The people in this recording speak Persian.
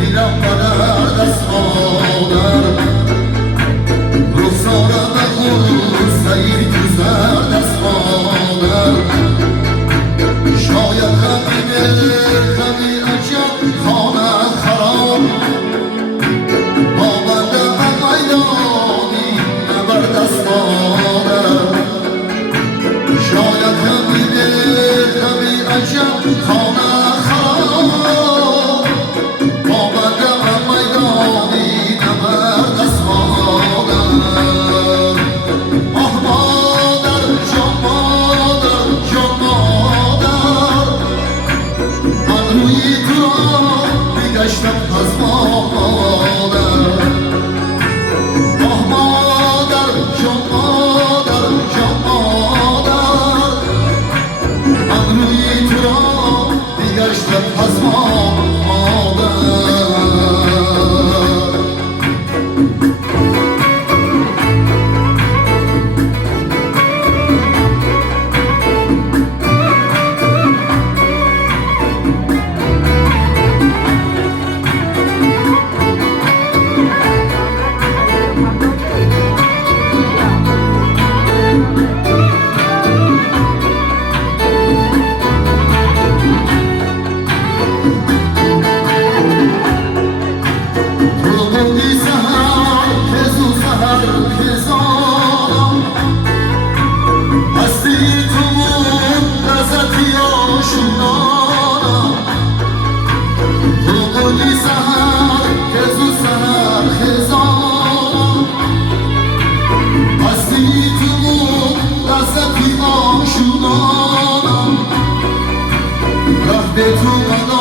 دیرم بدر دست مادر رخساره بخور سعید گذر دست مادر شاید خمی عجب خانه خراب با بنده میدانی نبر دست مادر شاید خمی عجب خانه خراب با بنده میدانی نبر دست مادر آه مادر جان مادر جان مادر من روی تو را بگشتم از مادر آه مادر جان مادر جان مادر من روی تو را بگشتم از مادر به تو